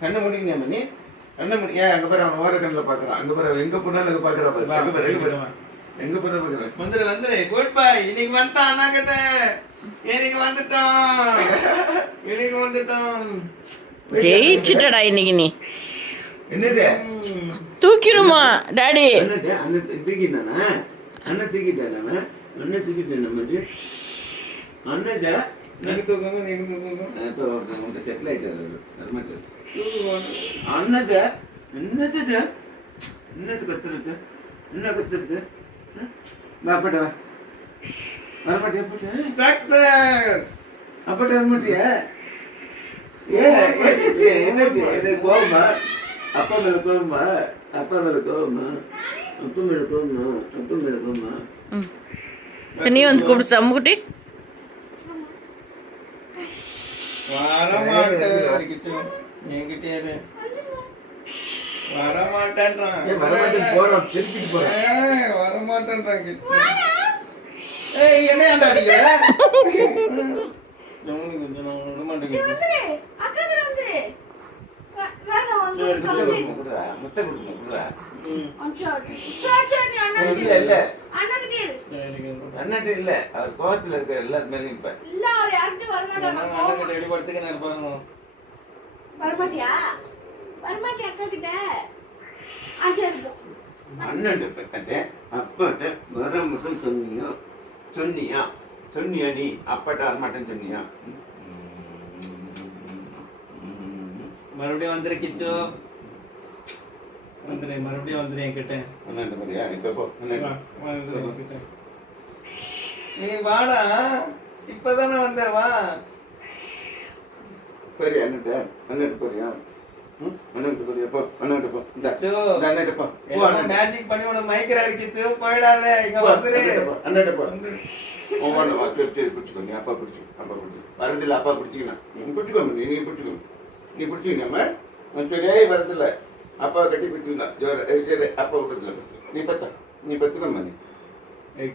கண்ணை முடிங்க மணி. கண்ணை முடி. ஏன் அங்க பாரு, அவன் ஓர கண்ணில் பாக்குறான். அங்க பாரு, எங்க போனாலும் அங்க பாக்குறா பாரு. எங்க பாரு, எங்க பாரு, எங்க போனா பாக்குறேன். வந்துரு குட் பை. இன்னைக்கு வந்துட்டான் அண்ணா கிட்ட. இன்னைக்கு வந்துட்டோம். ஜெயிச்சிட்டடா இன்னைக்கு நீ. என்னது தூக்கிடுமா டாடி? என்னது அண்ணன் தூக்கிட்டானா? அண்ணன் தூக்கிட்டானா? அண்ணன் தூக்கிட்டானா மாதிரி அண்ணதா நீங்க தூக்குங்க. இப்போ உங்க செட்டில் ஆயிட்டாரு அண்ணதா. என்னது என்னது கத்துறது? என்ன கத்துறது? அப்பட்ட வரமாட்டியா? சக்சஸ். அப்பட்ட வரமாட்டியா? என்னது கோவமா? அப்பா மேல கோவமா? நீ வந்து கூப்பிடு சம்முக்குட்டி. அண்ணாட்ட இல்ல, அவர் கோவத்துல இருக்க எல்லாரும் மேலும் இப்ப அண்ணன் அப்பாட்ட வர மட்டும் சொன்னியா நீ? அப்பாட்ட வரமாட்டேன்னு சொன்னியா? மறுபடியும் வந்துரு கிச்சு. மறுபடியும் வந்துரு என்கிட்ட. நீ வாடா, இப்பதானே வந்த, வா. போறியா அண்ணன் போறியா? அண்ணன் போறியா? போ அண்ணன் போ. அண்ணன் போ. மேஜிக் பண்ணி உன மயக்கிறாரு கிச்சு. போயிடாத, இங்க வந்துரு. அண்ணன் போ. ஒவ்வொன்னு பிடிச்சிக்கோ. நீ அப்பா பிடிச்சிக்கோ. வரதில்ல அப்பா பிடிச்சிக்கணும். நீ பிடிச்சிக்கோ. நீ பிடிச்சிக்கணும். சரியா வரதில்ல அப்பா கட்டி பிடிச்சிக்கலாம். ஜோர அப்பா விடுறதுல நீ பத்துக்கம்மா. நீ